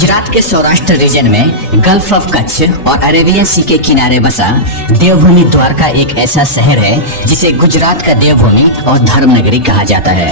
गुजरात के सौराष्ट्र रीजन में gulf of Kutch और अरेबियन सी के किनारे बसा देवभूमि द्वारका एक ऐसा शहर है जिसे गुजरात का देवभूमि और धर्म नगरी कहा जाता है।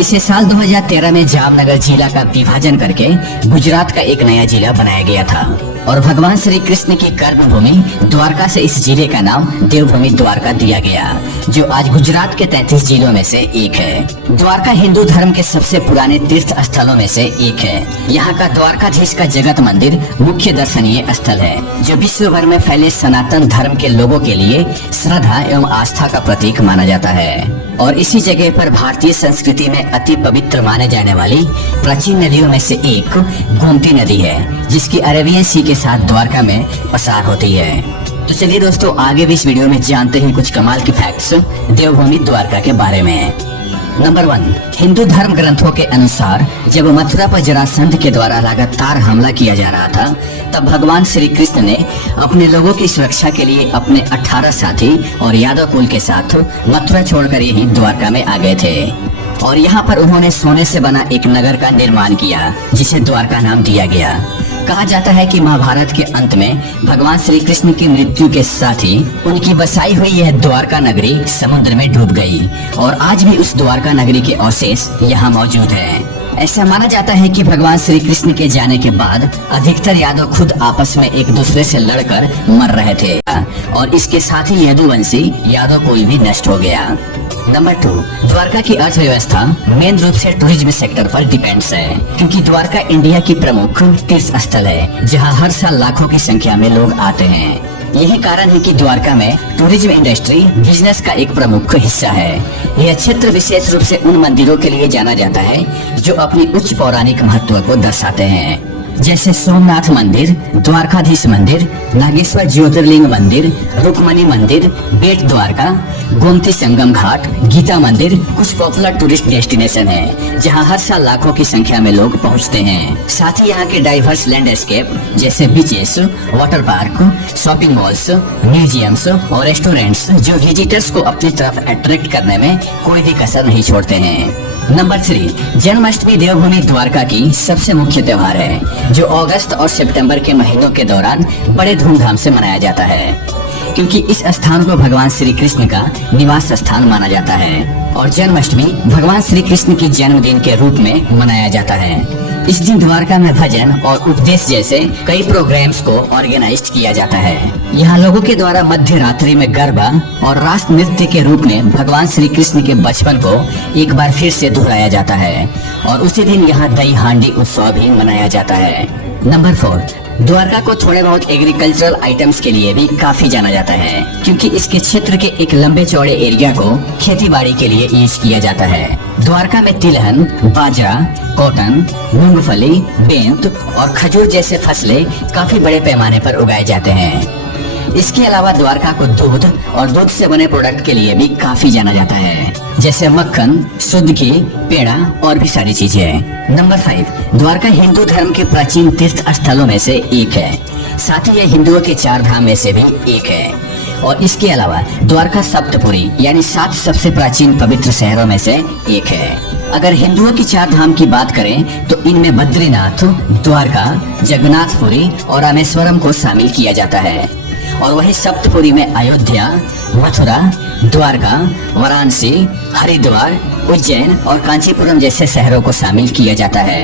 इसे साल 2013 में जामनगर जिला का विभाजन करके गुजरात का एक नया जिला बनाया गया था और भगवान श्री कृष्ण की कर्मभूमि द्वारका से इस जिले का नाम देवभूमि द्वारका दिया गया, जो आज गुजरात के 33 जिलों में से एक है। द्वारका हिंदू धर्म के सबसे पुराने तीर्थ स्थलों में से एक है। यहाँ का द्वारकाधीश का जगत मंदिर मुख्य दर्शनीय स्थल है, जो विश्व भर में फैले सनातन धर्म के लोगों के लिए श्रद्धा एवं आस्था का प्रतीक माना जाता है। और इसी जगह पर भारतीय संस्कृति में अति पवित्र माने जाने वाली प्राचीन नदियों में से एक गोमती नदी है, जिसकी अरेबियन सी के साथ द्वारका में पसार होती है। तो चलिए दोस्तों, आगे भी इस वीडियो में जानते हैं कुछ कमाल के फैक्ट्स देवभूमि द्वारका के बारे में। नंबर 1, हिंदू धर्म ग्रंथों के अनुसार जब मथुरा पर जरासंध के द्वारा लगातार हमला किया जा रहा था, तब भगवान श्री कृष्ण ने अपने लोगों की सुरक्षा के लिए अपने 18 साथी और यादव कुल के साथ मथुरा छोड़कर यहीं द्वारका में आ गए थे और यहाँ पर उन्होंने सोने से बना एक नगर का निर्माण किया, जिसे द्वारका नाम दिया गया। कहा जाता है कि महाभारत के अंत में भगवान श्री कृष्ण की मृत्यु के साथ ही उनकी बसाई हुई यह द्वारका नगरी समुद्र में डूब गई और आज भी उस द्वारका नगरी के अवशेष यहाँ मौजूद हैं। ऐसा माना जाता है कि भगवान श्री कृष्ण के जाने के बाद अधिकतर यादव खुद आपस में एक दूसरे से लड़कर मर रहे थे और इसके साथ ही यदुवंशी यादव कुल भी नष्ट हो गया। नंबर 2, द्वारका की अर्थव्यवस्था मेन रूप से टूरिज्म सेक्टर पर डिपेंड्स है, क्योंकि द्वारका इंडिया की प्रमुख तीर्थ स्थल है, जहां हर साल लाखों की संख्या में लोग आते हैं। यही कारण है कि द्वारका में टूरिज्म इंडस्ट्री बिजनेस का एक प्रमुख हिस्सा है। यह क्षेत्र विशेष रूप से उन मंदिरों के लिए जाना जाता है जो अपनी उच्च पौराणिक महत्व को दर्शाते हैं, जैसे सोमनाथ मंदिर, द्वारकाधीश मंदिर, नागेश्वर ज्योतिर्लिंग मंदिर, रुक्मणी मंदिर, बेट द्वारका, गोमती संगम घाट, गीता मंदिर कुछ पॉपुलर टूरिस्ट डेस्टिनेशन है, जहां हर साल लाखों की संख्या में लोग पहुंचते हैं। साथ ही यहाँ के डाइवर्स लैंडस्केप जैसे beaches, water park, shopping malls, museums और रेस्टोरेंट्स जो विजिटर्स को अपनी तरफ अट्रैक्ट करने में कोई भी कसर नहीं छोड़ते हैं। नंबर 3, जन्माष्टमी देवभूमि द्वारका की सबसे मुख्य त्योहार है, जो अगस्त और सितंबर के महीनों के दौरान बड़े धूमधाम से मनाया जाता है, क्योंकि इस स्थान को भगवान श्री कृष्ण का निवास स्थान माना जाता है और जन्माष्टमी भगवान श्री कृष्ण की जन्मदिन के रूप में मनाया जाता है। इस दिन द्वारका में भजन और उपदेश जैसे कई प्रोग्राम्स को ऑर्गेनाइज किया जाता है। यहाँ लोगों के द्वारा मध्य रात्रि में गरबा और रास नृत्य के रूप में भगवान श्री कृष्ण के बचपन को एक बार फिर से दोहराया जाता है और उसी दिन यहाँ दही हांडी उत्सव भी मनाया जाता है। नंबर 4, द्वारका को थोड़े बहुत एग्रीकल्चरल आइटम्स के लिए भी काफी जाना जाता है, क्योंकि इसके क्षेत्र के एक लंबे चौड़े एरिया को खेती बाड़ी के लिए यूज किया जाता है। द्वारका में तिलहन, बाजरा, कॉटन, मूंगफली, बेंत और खजूर जैसे फसलें काफी बड़े पैमाने पर उगाए जाते हैं। इसके अलावा द्वारका को दूध और दूध से बने प्रोडक्ट के लिए भी काफी जाना जाता है, जैसे मक्खन, शुद्ध घी, पेड़ा और भी सारी चीजें। नंबर 5, द्वारका हिंदू धर्म के प्राचीन तीर्थ स्थलों में से एक है, साथ ही यह हिंदुओं के 4 धाम में से भी एक है और इसके अलावा द्वारका सप्तपुरी यानी 7 सबसे प्राचीन पवित्र शहरों में से एक है। अगर हिंदुओं की 4 धाम की बात करें तो इनमें बद्रीनाथ, द्वारका, जगन्नाथपुरी और रामेश्वरम को शामिल किया जाता है और वही सप्तपुरी में अयोध्या, मथुरा, द्वारका, वाराणसी, हरिद्वार, उज्जैन और कांचीपुरम जैसे शहरों को शामिल किया जाता है।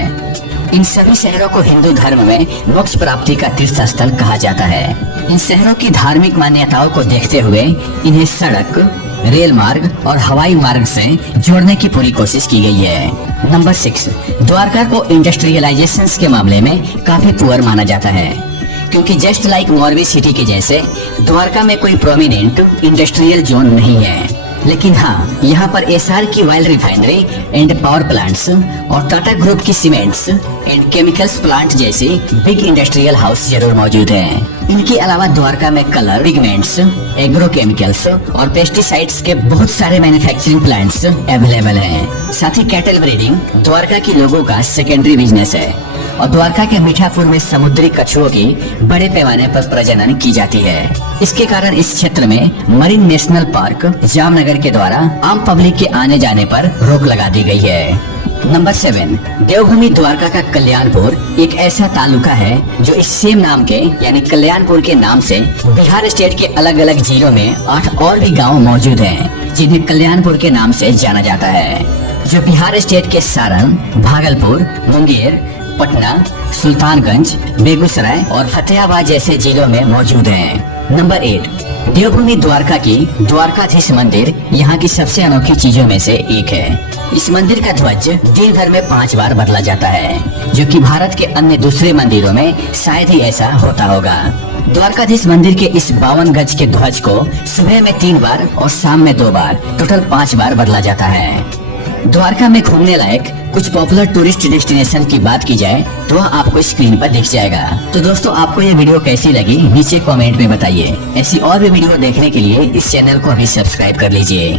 इन सभी शहरों को हिंदू धर्म में मोक्ष प्राप्ति का तीर्थ स्थल कहा जाता है। इन शहरों की धार्मिक मान्यताओं को देखते हुए इन्हें सड़क, रेल मार्ग और हवाई मार्ग से जोड़ने की पूरी कोशिश की गई है। नंबर 6, द्वारका को इंडस्ट्रियलाइजेशन के मामले में काफी पुअर माना जाता है, क्योंकि जस्ट लाइक मोरबी सिटी के जैसे द्वारका में कोई प्रोमिनेंट इंडस्ट्रियल जोन नहीं है। लेकिन हाँ, यहाँ पर एसआर की oil refinery and power plants और टाटा ग्रुप की सीमेंट्स एंड केमिकल्स प्लांट जैसे बिग इंडस्ट्रियल हाउस जरूर मौजूद हैं। इनके अलावा द्वारका में कलर, पिगमेंट्स, एग्रोकेमिकल्स और पेस्टिसाइड्स के बहुत सारे मैन्युफैक्चरिंग प्लांट्स अवेलेबल हैं। साथ ही कैटल ब्रीडिंग द्वारका के लोगों का सेकेंडरी बिजनेस है और द्वारका के मीठापुर में समुद्री कछुओं की बड़े पैमाने पर प्रजनन की जाती है। इसके कारण इस क्षेत्र में मरीन नेशनल पार्क जामनगर के द्वारा आम पब्लिक के आने जाने पर रोक लगा दी गई है। नंबर 7, देवभूमि द्वारका का कल्याणपुर एक ऐसा तालुका है जो इस सेम नाम के यानी कल्याणपुर के नाम से बिहार स्टेट के अलग अलग जिलों में 8 और भी गांव मौजूद हैं जिन्हें कल्याणपुर के नाम से जाना जाता है, जो बिहार स्टेट के सारण, भागलपुर, मुंगेर, पटना, सुल्तानगंज, बेगूसराय और फतेहाबाद जैसे जिलों में मौजूद हैं। नंबर 8, देवभूमि द्वारका की द्वारकाधीश मंदिर यहाँ की सबसे अनोखी चीजों में से एक है। इस मंदिर का ध्वज दिन भर में 5 बार बदला जाता है, जो कि भारत के अन्य दूसरे मंदिरों में शायद ही ऐसा होता होगा। द्वारकाधीश मंदिर के इस 52 गज के ध्वज को सुबह में 3 बार और शाम में 2 बार, टोटल 5 बार बदला जाता है। द्वारका में घूमने लायक कुछ पॉपुलर टूरिस्ट डेस्टिनेशन की बात की जाए तो वह आपको स्क्रीन पर दिख जाएगा। तो दोस्तों, आपको ये वीडियो कैसी लगी नीचे कमेंट में बताइए। ऐसी और भी वीडियो देखने के लिए इस चैनल को अभी सब्सक्राइब कर लीजिए।